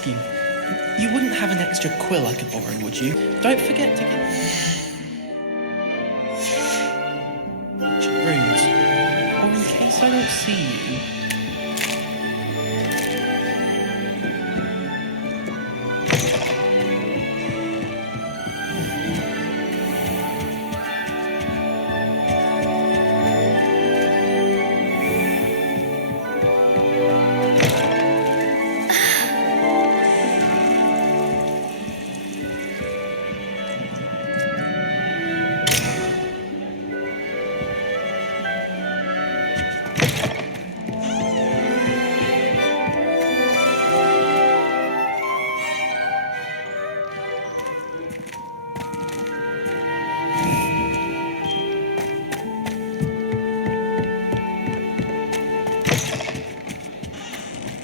asking. You wouldn't have an extra quill I could borrow, would you? Don't forget to get ancient runes. Or in case I don't see you.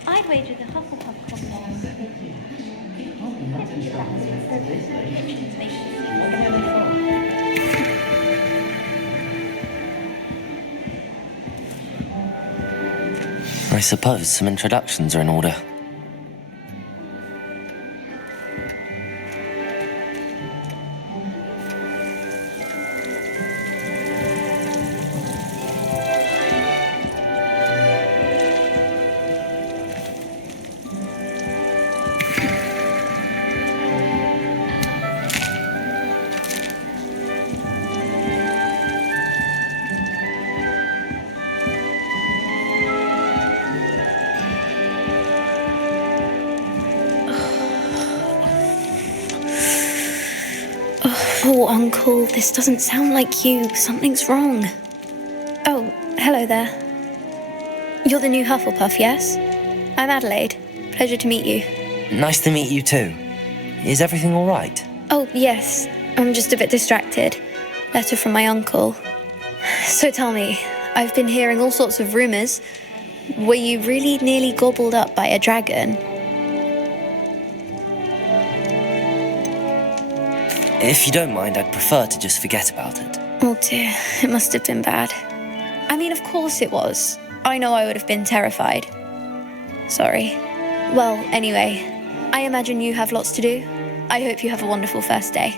I'd wager the Hufflepuff I suppose some introductions are in order. Oh, Uncle, this doesn't sound like you. Something's wrong. Oh, hello there. You're the new Hufflepuff, yes? I'm Adelaide. Pleasure to meet you. Nice to meet you too. Is everything all right? Oh, yes. I'm just a bit distracted. Letter from my uncle. So tell me, I've been hearing all sorts of rumours. Were you really nearly gobbled up by a dragon? If you don't mind, I'd prefer to just forget about it. Oh dear, it must have been bad. I mean, of course it was. I know I would have been terrified. Sorry. Well, anyway, I imagine you have lots to do. I hope you have a wonderful first day.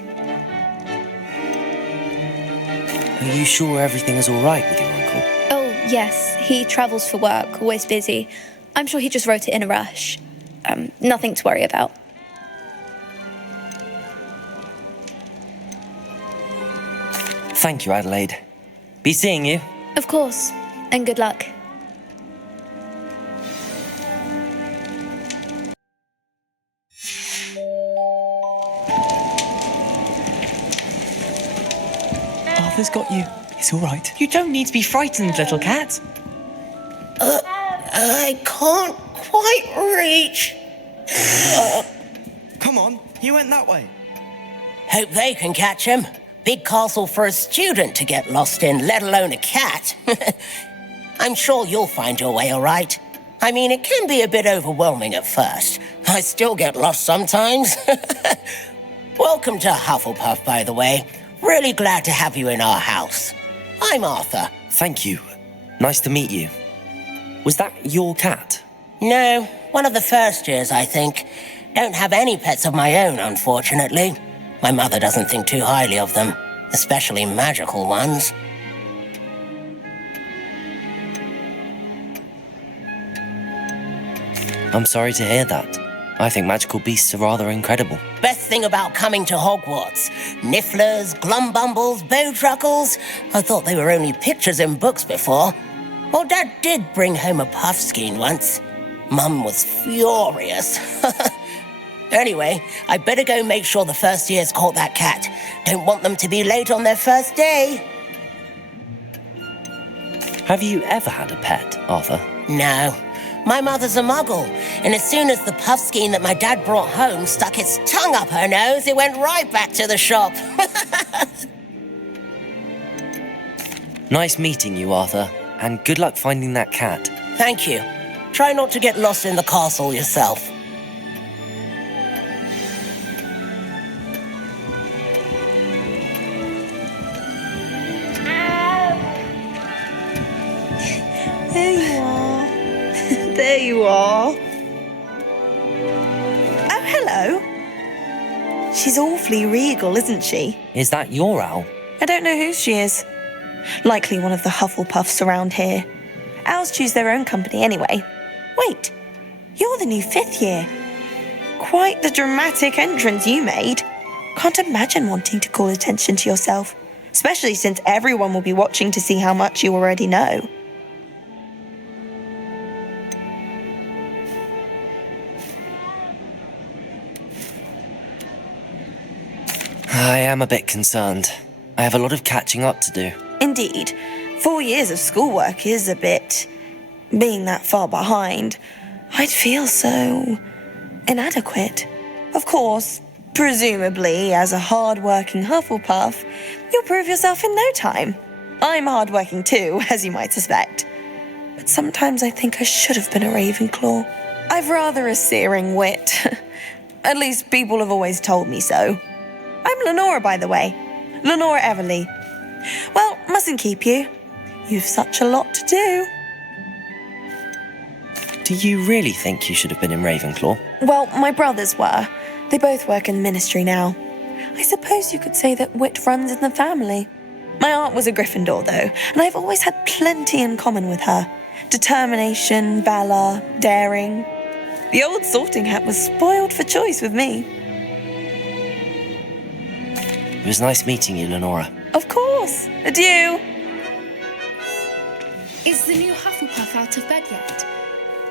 Are you sure everything is all right with your uncle? Oh, yes, he travels for work, always busy. I'm sure he just wrote it in a rush. Nothing to worry about. Thank you, Adelaide. Be seeing you. Of course, and good luck. Arthur's got you. It's all right. You don't need to be frightened, little cat. I can't quite reach. Come on, you went that way. Hope they can catch him. Big castle for a student to get lost in, let alone a cat. I'm sure you'll find your way all right. I mean, it can be a bit overwhelming at first. I still get lost sometimes. Welcome to Hufflepuff, by the way. Really glad to have you in our house. I'm Arthur. Thank you. Nice to meet you. Was that your cat? No, one of the first years, I think. Don't have any pets of my own, unfortunately. My mother doesn't think too highly of them, especially magical ones. I'm sorry to hear that. I think magical beasts are rather incredible. Best thing about coming to Hogwarts. Nifflers, Glumbumbles, Bowtruckles. I thought they were only pictures in books before. Well, Dad did bring home a Puffskein once. Mum was furious. Anyway, I better go make sure the first years caught that cat. Don't want them to be late on their first day. Have you ever had a pet, Arthur? No. My mother's a muggle, and as soon as the Puffskein that my dad brought home stuck its tongue up her nose, it went right back to the shop. Nice meeting you, Arthur, and good luck finding that cat. Thank you. Try not to get lost in the castle yourself. There you are. There you are. She's awfully regal, isn't she? Is that your owl? I don't know who she is. Likely one of the Hufflepuffs around here. Owls choose their own company anyway. Wait, you're the new 5th year. Quite the dramatic entrance you made. Can't imagine wanting to call attention to yourself, especially since everyone will be watching to see how much you already know. I am a bit concerned. I have a lot of catching up to do. Indeed, 4 years of schoolwork is a bit... Being that far behind, I'd feel so... inadequate. Of course, presumably, as a hard-working Hufflepuff, you'll prove yourself in no time. I'm hard-working too, as you might suspect. But sometimes I think I should have been a Ravenclaw. I've rather a searing wit. At least people have always told me so. I'm Lenora, by the way. Lenora Everly. Well, mustn't keep you. You've such a lot to do. Do you really think you should have been in Ravenclaw? Well, my brothers were. They both work in the ministry now. I suppose you could say that wit runs in the family. My aunt was a Gryffindor, though, and I've always had plenty in common with her. Determination, valor, daring. The old sorting hat was spoiled for choice with me. It was nice meeting you, Lenora. Of course. Adieu. Is the new Hufflepuff out of bed yet?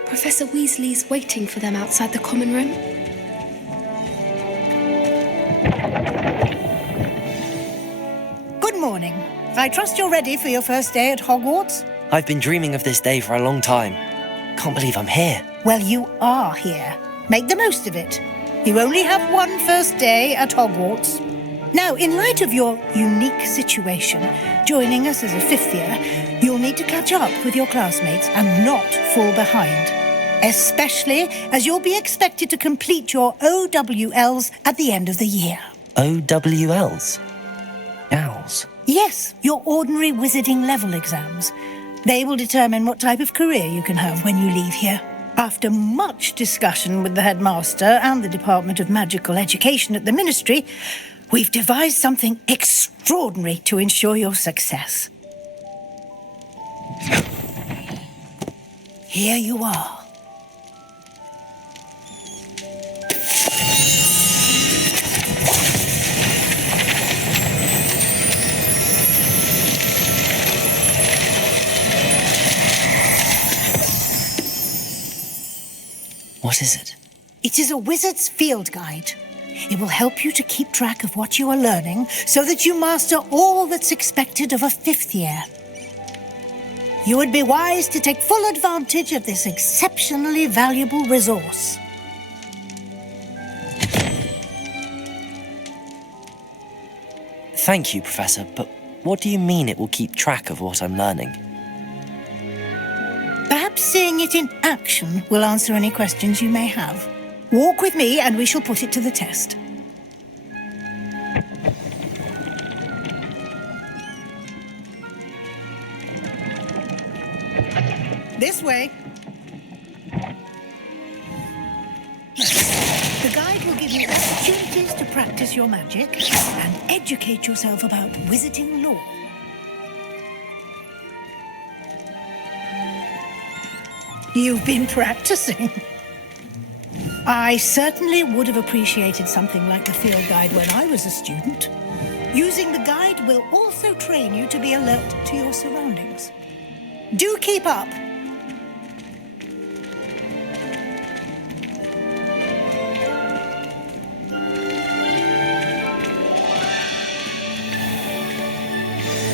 Professor Weasley's waiting for them outside the common room. Good morning. I trust you're ready for your first day at Hogwarts? I've been dreaming of this day for a long time. Can't believe I'm here. Well, you are here. Make the most of it. You only have one first day at Hogwarts. Now, in light of your unique situation, joining us as a 5th year, you'll need to catch up with your classmates and not fall behind. Especially as you'll be expected to complete your OWLs at the end of the year. OWLs? Owls? Yes, your ordinary wizarding level exams. They will determine what type of career you can have when you leave here. After much discussion with the headmaster and the Department of Magical Education at the Ministry, we've devised something extraordinary to ensure your success. Here you are. What is it? It is a wizard's field guide. It will help you to keep track of what you are learning so that you master all that's expected of a 5th year. You would be wise to take full advantage of this exceptionally valuable resource. Thank you, Professor, but what do you mean it will keep track of what I'm learning? Perhaps seeing it in action will answer any questions you may have. Walk with me and we shall put it to the test. This way. The guide will give you opportunities to practice your magic and educate yourself about wizarding lore. You've been practicing. I certainly would have appreciated something like the field guide when I was a student. Using the guide will also train you to be alert to your surroundings. Do keep up.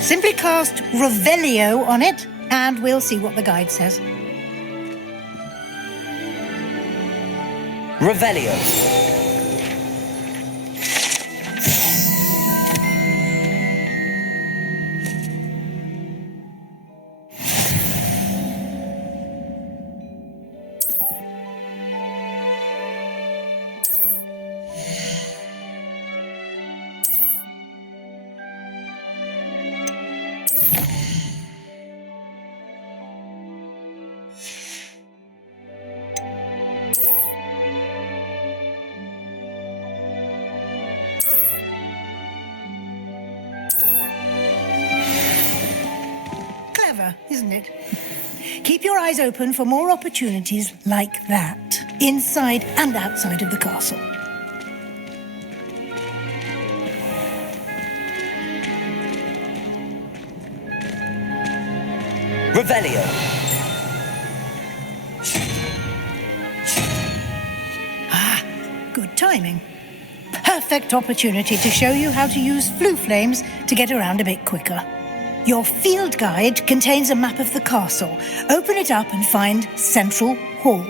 Simply cast Revelio on it, and we'll see what the guide says. Revelio. doesn't it? Keep your eyes open for more opportunities like that, inside and outside of the castle. Revelio. Good timing. Perfect opportunity to show you how to use flue flames to get around a bit quicker. Your field guide contains a map of the castle. Open it up and find Central Hall.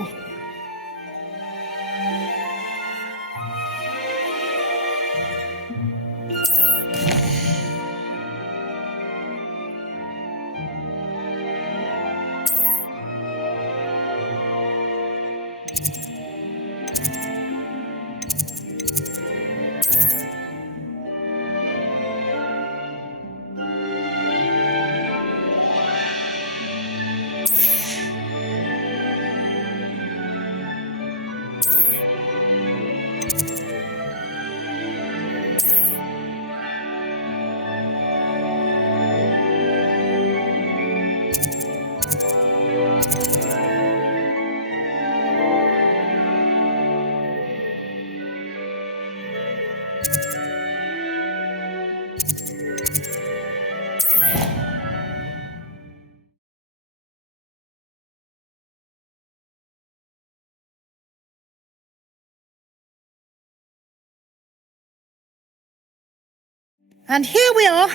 And here we are.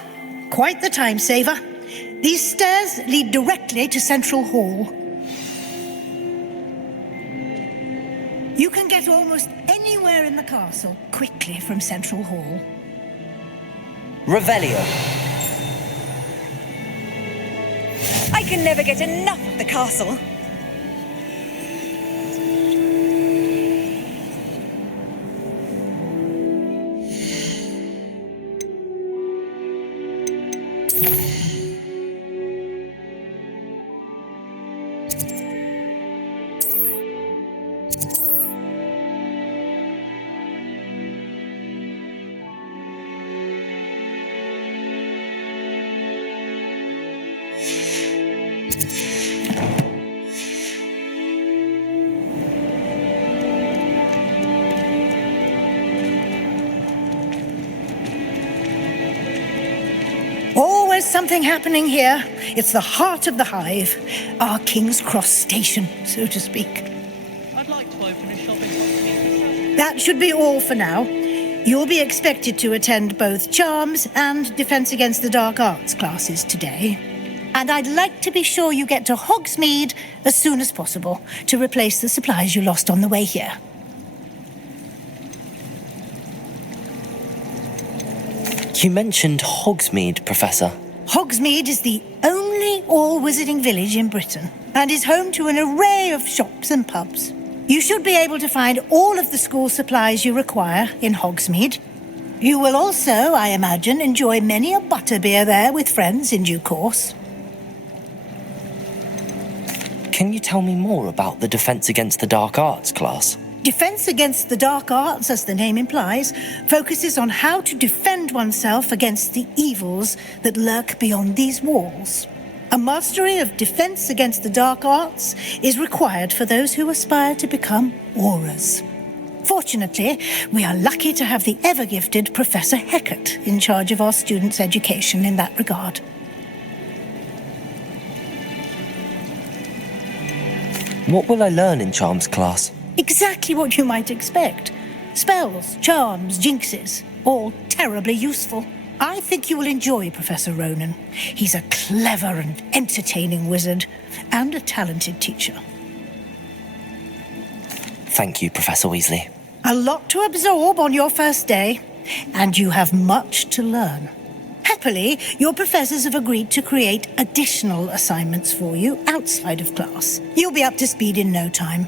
Quite the time saver. These stairs lead directly to Central Hall. You can get almost anywhere in the castle quickly from Central Hall. Revelio. I can never get enough of the castle. Always something happening here. It's the heart of the hive, our King's Cross station, so to speak. I'd like to open a shop in Hogsmeade. That should be all for now. You'll be expected to attend both Charms and Defense Against the Dark Arts classes today. And I'd like to be sure you get to Hogsmeade as soon as possible to replace the supplies you lost on the way here. You mentioned Hogsmeade, Professor. Hogsmeade is the only all-wizarding village in Britain and is home to an array of shops and pubs. You should be able to find all of the school supplies you require in Hogsmeade. You will also, I imagine, enjoy many a butterbeer there with friends in due course. Can you tell me more about the Defense Against the Dark Arts class? Defense Against the Dark Arts, as the name implies, focuses on how to defend oneself against the evils that lurk beyond these walls. A mastery of Defense Against the Dark Arts is required for those who aspire to become Aurors. Fortunately, we are lucky to have the ever-gifted Professor Hecat in charge of our students' education in that regard. What will I learn in Charms class? Exactly what you might expect. Spells, charms, jinxes, all terribly useful. I think you will enjoy Professor Ronan. He's a clever and entertaining wizard, and a talented teacher. Thank you, Professor Weasley. A lot to absorb on your first day, and you have much to learn. Happily, your professors have agreed to create additional assignments for you outside of class. You'll be up to speed in no time.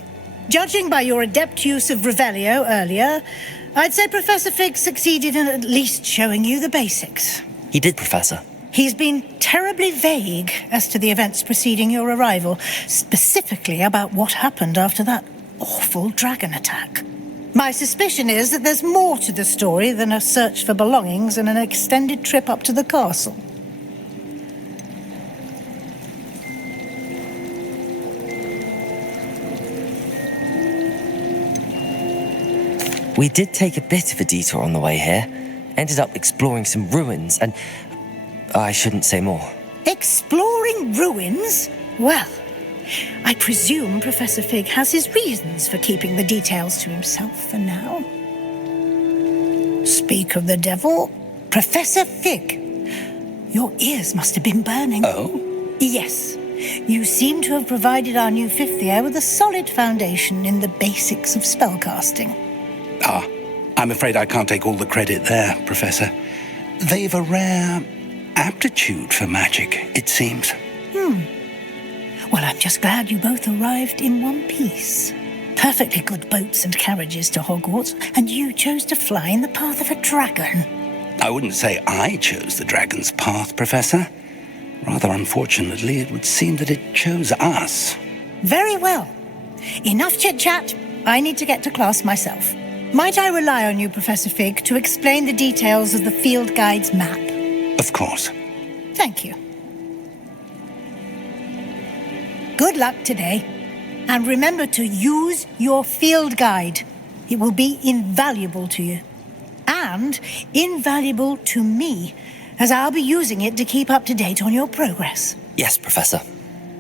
Judging by your adept use of Revelio earlier, I'd say Professor Fig succeeded in at least showing you the basics. He did, Professor. He's been terribly vague as to the events preceding your arrival, specifically about what happened after that awful dragon attack. My suspicion is that there's more to the story than a search for belongings and an extended trip up to the castle. We did take a bit of a detour on the way here. Ended up exploring some ruins and... I shouldn't say more. Exploring ruins? Well, I presume Professor Fig has his reasons for keeping the details to himself for now. Speak of the devil, Professor Fig. Your ears must have been burning. Oh? Yes. You seem to have provided our new fifth year with a solid foundation in the basics of spellcasting. Ah, I'm afraid I can't take all the credit there, Professor. They've a rare aptitude for magic, it seems. Well, I'm just glad you both arrived in one piece. Perfectly good boats and carriages to Hogwarts, and you chose to fly in the path of a dragon. I wouldn't say I chose the dragon's path, Professor. Rather unfortunately, it would seem that it chose us. Very well. Enough chit-chat. I need to get to class myself. Might I rely on you, Professor Fig, to explain the details of the field guide's map? Of course. Thank you. Good luck today. And remember to use your field guide. It will be invaluable to you. And invaluable to me, as I'll be using it to keep up to date on your progress. Yes, Professor.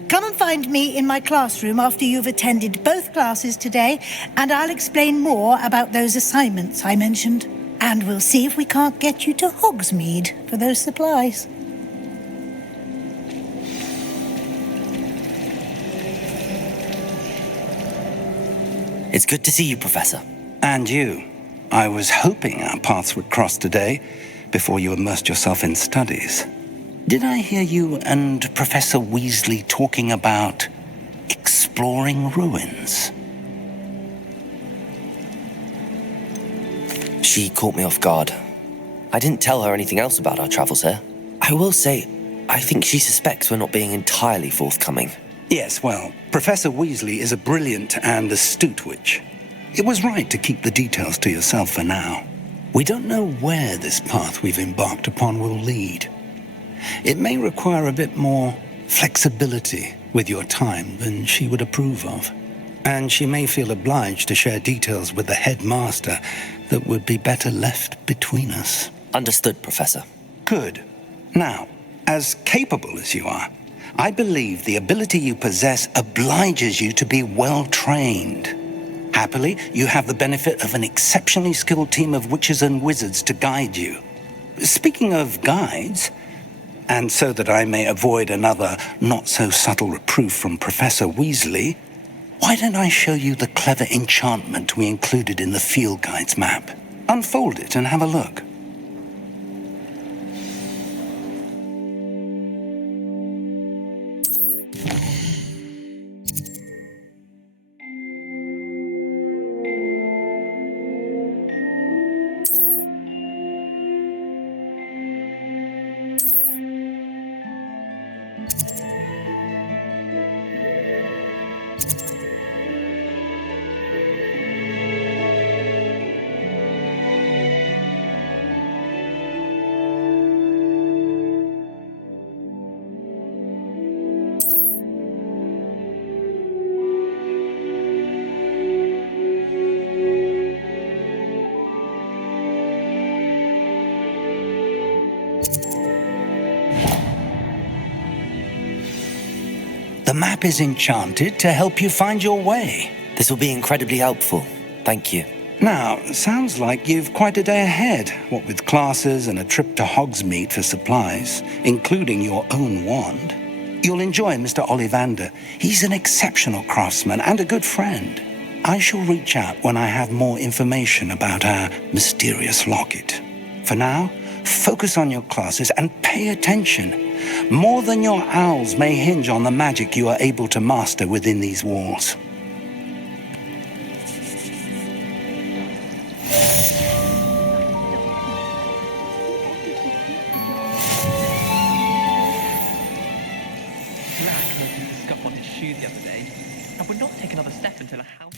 Come and find me in my classroom after you've attended both classes today, and I'll explain more about those assignments I mentioned. And we'll see if we can't get you to Hogsmeade for those supplies. It's good to see you, Professor. And you. I was hoping our paths would cross today, before you immersed yourself in studies. Did I hear you and Professor Weasley talking about exploring ruins? She caught me off guard. I didn't tell her anything else about our travels here. I will say, I think she suspects we're not being entirely forthcoming. Yes, well, Professor Weasley is a brilliant and astute witch. It was right to keep the details to yourself for now. We don't know where this path we've embarked upon will lead. It may require a bit more flexibility with your time than she would approve of. And she may feel obliged to share details with the headmaster that would be better left between us. Understood, Professor. Good. Now, as capable as you are, I believe the ability you possess obliges you to be well trained. Happily, you have the benefit of an exceptionally skilled team of witches and wizards to guide you. Speaking of guides, and so that I may avoid another not-so-subtle reproof from Professor Weasley, why don't I show you the clever enchantment we included in the field guide's map? Unfold it and have a look. The map is enchanted to help you find your way. This will be incredibly helpful. Thank you. Now, sounds like you've quite a day ahead, what with classes and a trip to Hogsmeade for supplies, including your own wand. You'll enjoy Mr. Ollivander. He's an exceptional craftsman and a good friend. I shall reach out when I have more information about our mysterious locket. For now, focus on your classes and pay attention. More than your owls may hinge on the magic you are able to master within these walls. Rack noticed the scuff on his shoe the other day, and would not take another step until a house...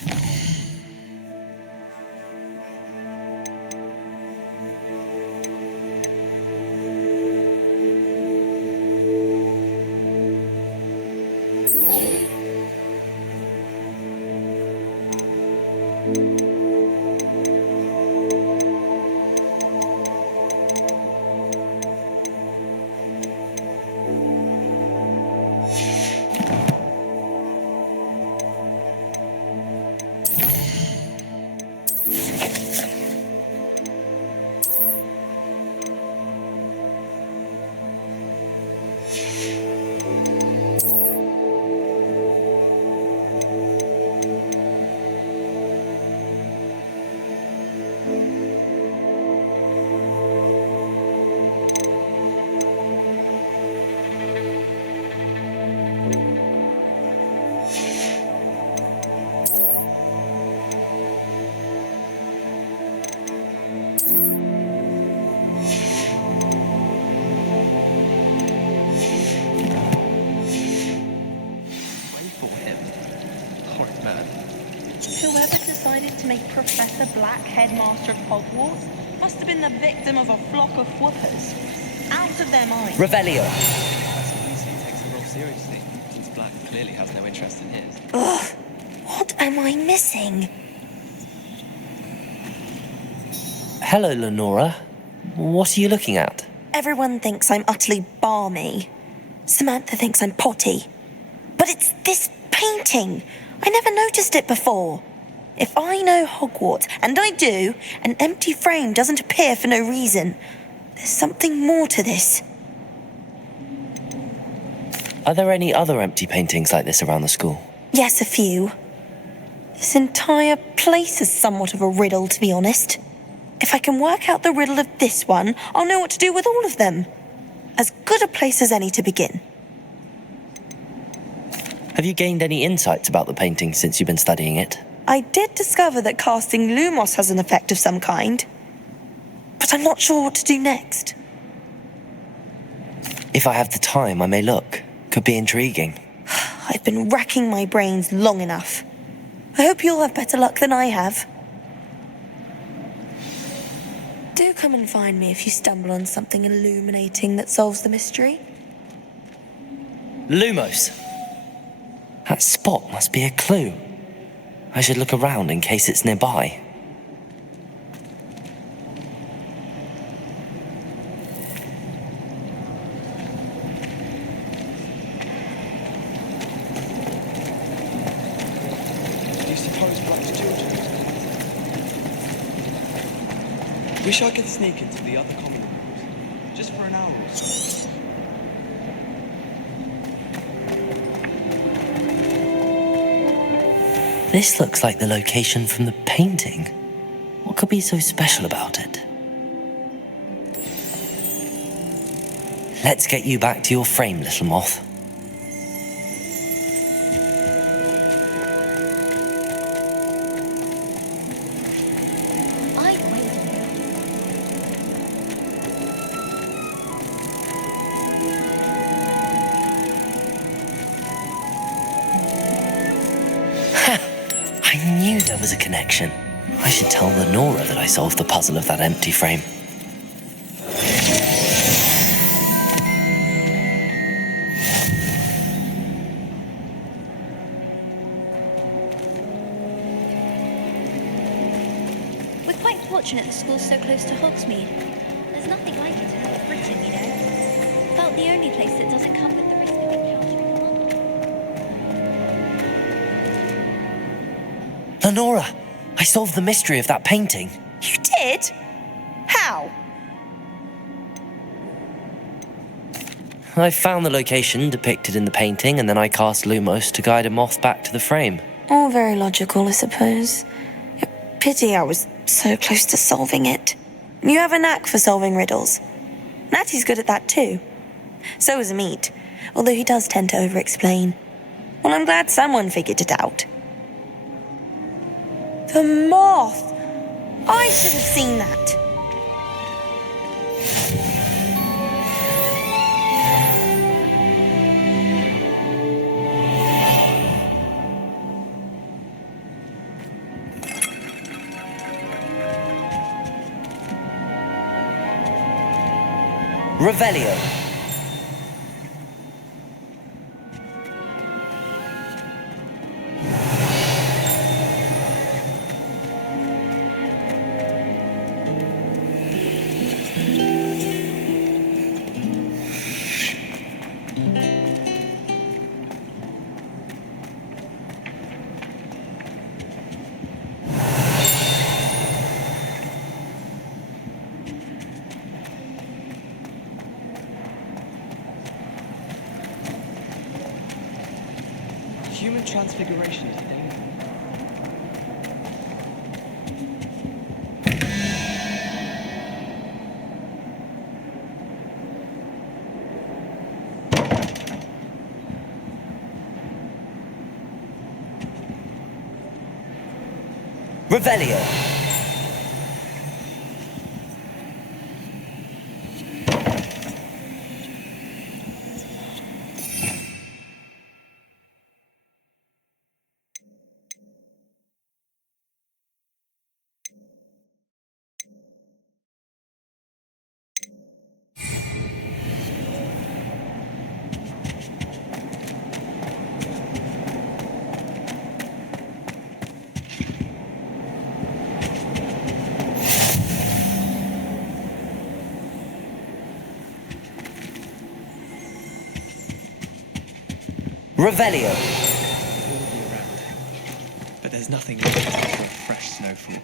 black headmaster of Hogwarts must have been the victim of a flock of whoopers. Out of their minds. Revelio. Professor Weasley takes the role seriously, since Black clearly has no interest in his. Ugh, what am I missing? Hello, Lenora. What are you looking at? Everyone thinks I'm utterly balmy. Samantha thinks I'm potty. But it's this painting. I never noticed it before. If I know Hogwarts, and I do, an empty frame doesn't appear for no reason. There's something more to this. Are there any other empty paintings like this around the school? Yes, a few. This entire place is somewhat of a riddle, to be honest. If I can work out the riddle of this one, I'll know what to do with all of them. As good a place as any to begin. Have you gained any insights about the painting since you've been studying it? I did discover that casting Lumos has an effect of some kind. But I'm not sure what to do next. If I have the time, I may look. Could be intriguing. I've been racking my brains long enough. I hope you'll have better luck than I have. Do come and find me if you stumble on something illuminating that solves the mystery. Lumos. That spot must be a clue. I should look around in case it's nearby. Do you suppose Black's children? Wish I could sneak into the other common rooms, just for an hour or so. This looks like the location from the painting. What could be so special about it? Let's get you back to your frame, little moth. I knew there was a connection. I should tell Lenora that I solved the puzzle of that empty frame. We're quite fortunate the school's so close to Hogsmeade. There's nothing like it in North Britain, you know. About the only place that doesn't come with the risk of encountering a Lenora, I solved the mystery of that painting. You did? How? I found the location depicted in the painting, and then I cast Lumos to guide a moth back to the frame. All very logical, I suppose. Pity I was so close to solving it. You have a knack for solving riddles. Natty's good at that too. So is Meat, although he does tend to over-explain. Well, I'm glad someone figured it out. The moth! I should have seen that. Revelio. Human transfiguration is dangerous. Revelio. Revelio. all year round. But there's nothing like the touch of fresh snowfall.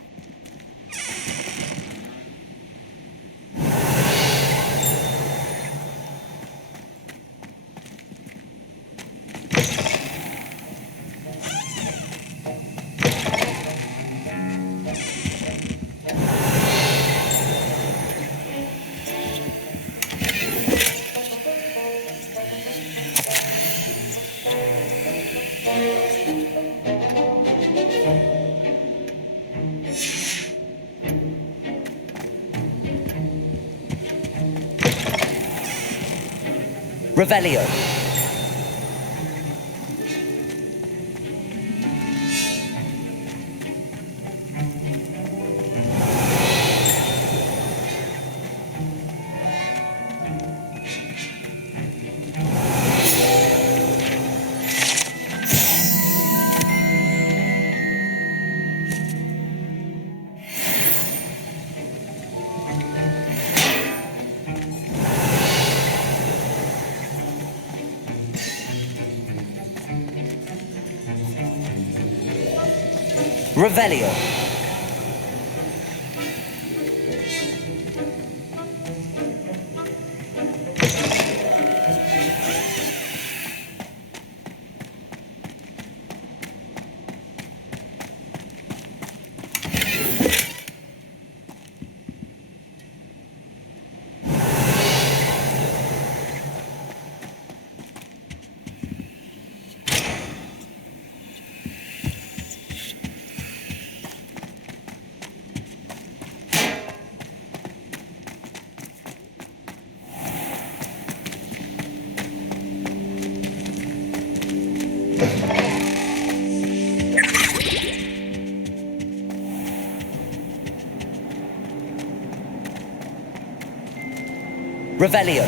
Revelio. Revelio. Revelio.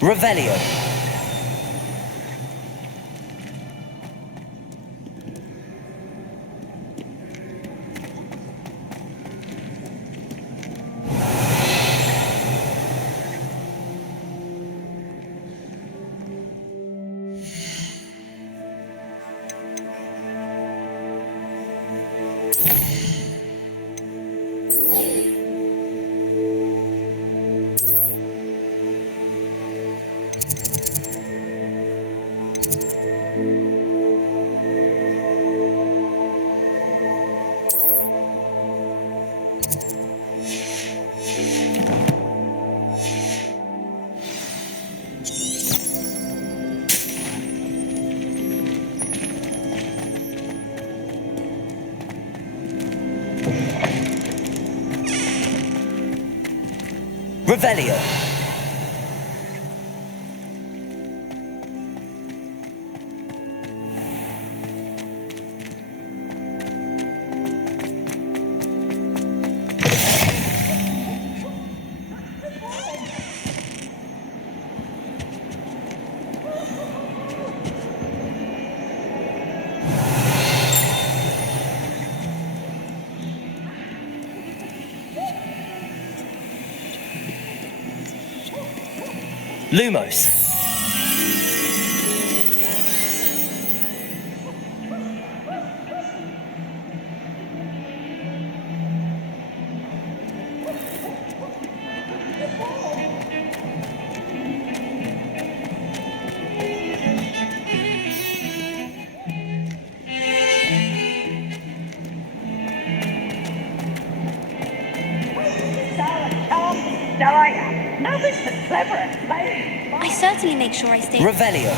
Revelio. Revelio. Lumos. I certainly make sure I stay. Revelio.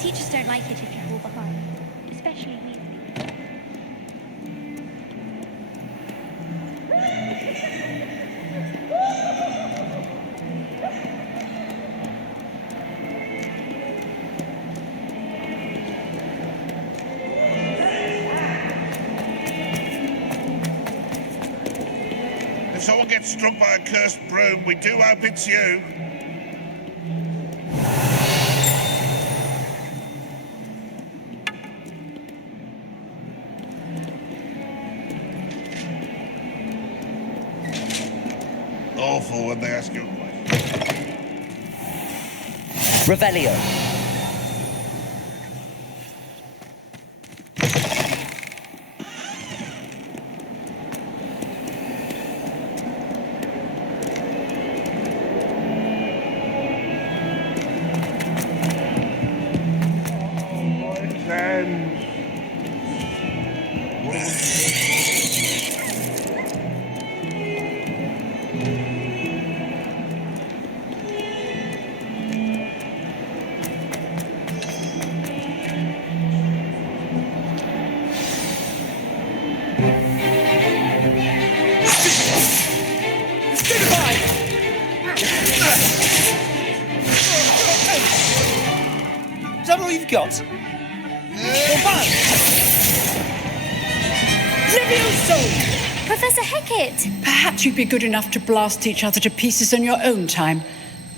Teachers don't like it if you fall behind, especially me. If someone gets struck by a cursed broom, we do hope it's you. Awful when they ask you a question. Revelio. Is that all you've got? Levioso! Professor Hecat! Perhaps you'd be good enough to blast each other to pieces in your own time.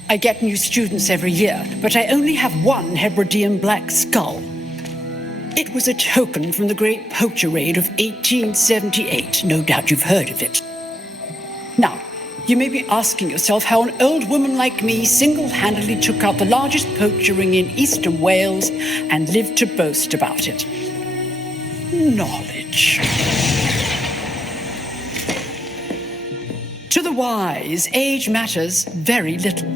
I get new students every year, but I only have one Hebridean black skull. It was a token from the Great Poacher Raid of 1878. No doubt you've heard of it. Now, you may be asking yourself how an old woman like me single-handedly took out the largest poacher ring in eastern Wales and lived to boast about it. Knowledge. To the wise, age matters very little.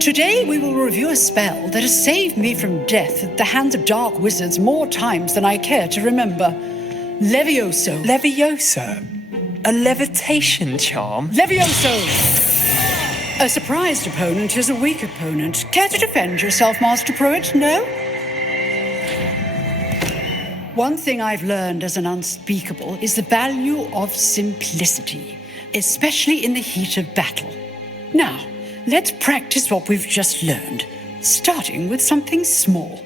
Today we will review a spell that has saved me from death at the hands of dark wizards more times than I care to remember. Levioso. Levioso? A levitation charm? Levioso! A surprised opponent is a weak opponent. Care to defend yourself, Master Pruitt? No? One thing I've learned as an unspeakable is the value of simplicity, especially in the heat of battle. Now, let's practice what we've just learned, starting with something small.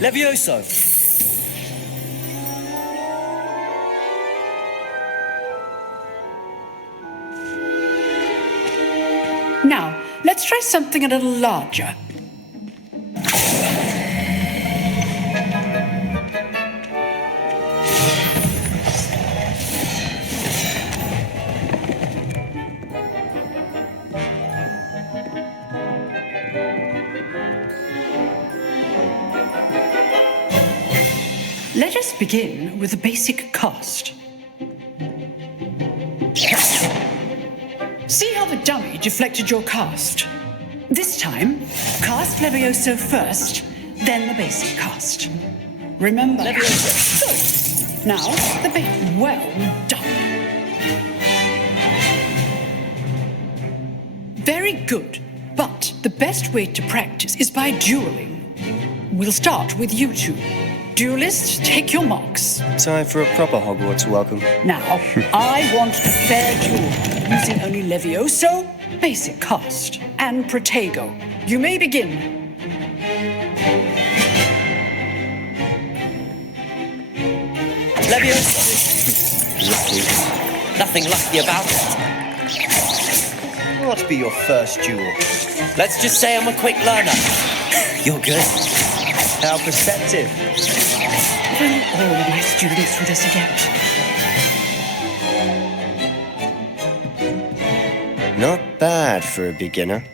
Levioso. Now, let's try something a little larger. Let us begin with a basic cast. See how the dummy deflected your cast? This time, cast Levioso first, then the basic cast. Remember, Levioso. Now, the bait. Well done. Very good, but the best way to practice is by dueling. We'll start with you two. Duelists, take your marks. Time for a proper Hogwarts welcome. Now, I want a fair duel, using only Levioso, basic cast, and Protego. You may begin. Levioso. Lucky. Nothing lucky about it. What be your first duel? Let's just say I'm a quick learner. You're good. How perceptive. Will all my students with us again? Not bad for a beginner.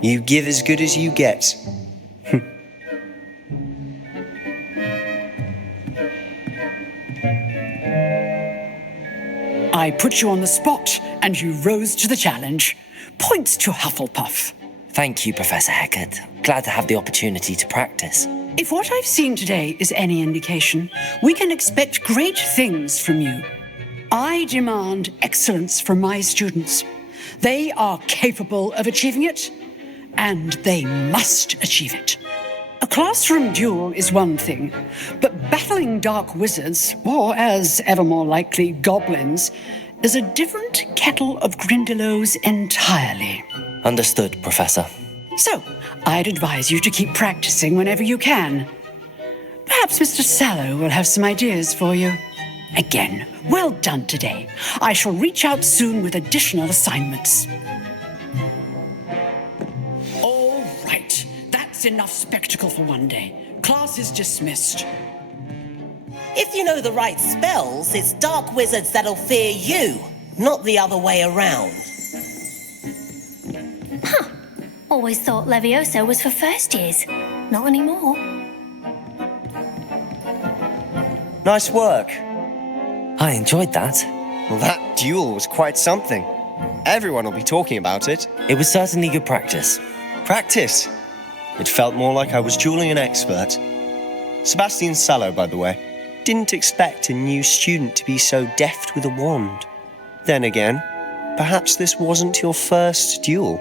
You give as good as you get. I put you on the spot, and you rose to the challenge. Points to Hufflepuff. Thank you, Professor Hecat. Glad to have the opportunity to practice. If what I've seen today is any indication, we can expect great things from you. I demand excellence from my students. They are capable of achieving it, and they must achieve it. A classroom duel is one thing, but battling dark wizards, or as ever more likely, goblins, is a different kettle of Grindylows entirely. Understood, Professor. So, I'd advise you to keep practicing whenever you can. Perhaps Mr. Sallow will have some ideas for you. Again, well done today. I shall reach out soon with additional assignments. All right, that's enough spectacle for one day. Class is dismissed. If you know the right spells, it's dark wizards that'll fear you, not the other way around. Huh. Always thought Levioso was for first years. Not anymore. Nice work. I enjoyed that. Well, that duel was quite something. Everyone will be talking about it. It was certainly good practice. Practice? It felt more like I was dueling an expert. Sebastian Sallow, by the way. Didn't expect a new student to be so deft with a wand. Then again, perhaps this wasn't your first duel.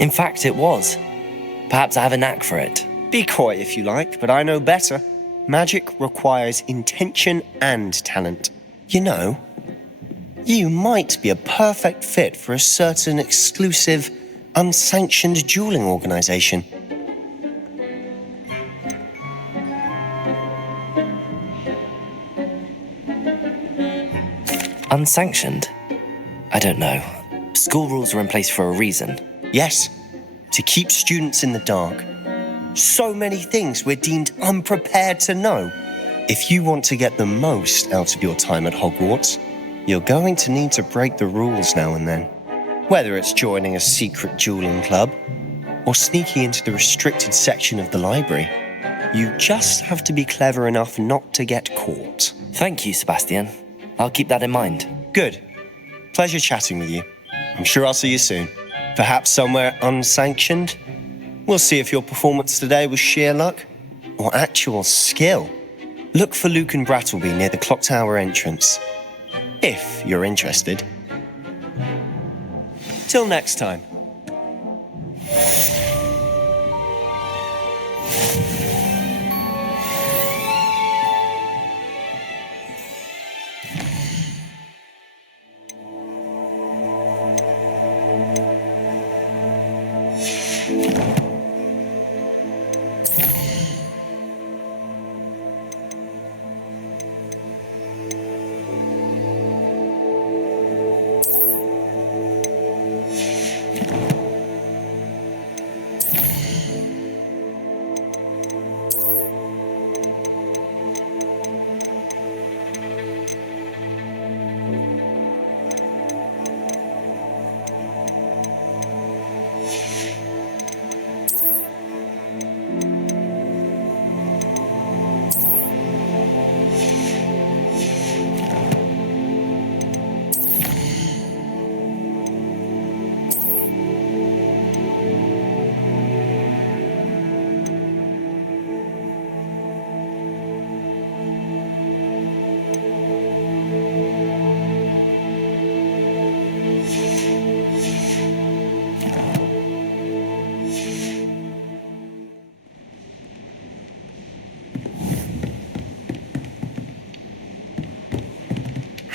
In fact, it was. Perhaps I have a knack for it. Be coy if you like, but I know better. Magic requires intention and talent. You know, you might be a perfect fit for a certain exclusive, unsanctioned dueling organization. Unsanctioned? I don't know. School rules are in place for a reason. Yes, to keep students in the dark. So many things we're deemed unprepared to know. If you want to get the most out of your time at Hogwarts, you're going to need to break the rules now and then. Whether it's joining a secret dueling club or sneaking into the restricted section of the library, you just have to be clever enough not to get caught. Thank you, Sebastian. I'll keep that in mind. Good. Pleasure chatting with you. I'm sure I'll see you soon. Perhaps somewhere unsanctioned? We'll see if your performance today was sheer luck or actual skill. Look for Luke and Brattleby near the Clock Tower entrance, if you're interested. Till next time.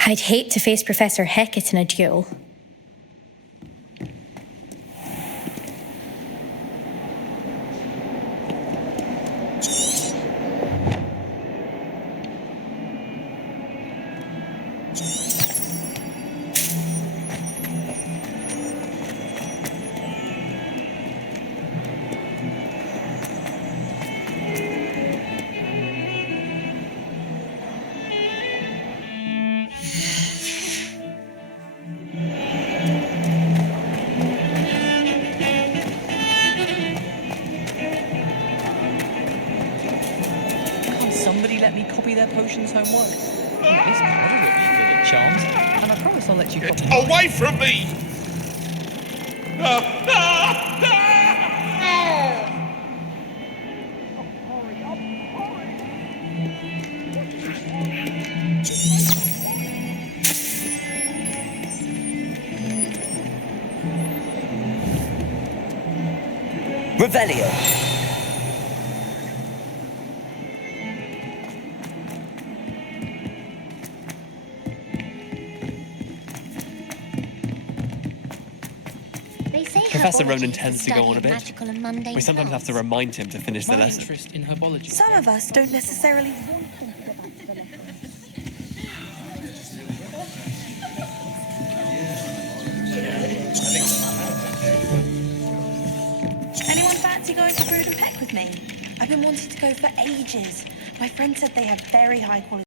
I'd hate to face Professor Hecat in a duel. kindly let me copy their potions homework. This moderately good at charms, and I promise I'll let you copy. Away from me! Revelio. They say Professor herbology Ronan is the tends to study go on a of bit. magical and mundane We sometimes have to plants. remind him to finish the My lesson. interest in herbology. Some of us don't necessarily Anyone fancy going to Brood and Peck with me? I've been wanting to go for ages. My friend said they have very high quality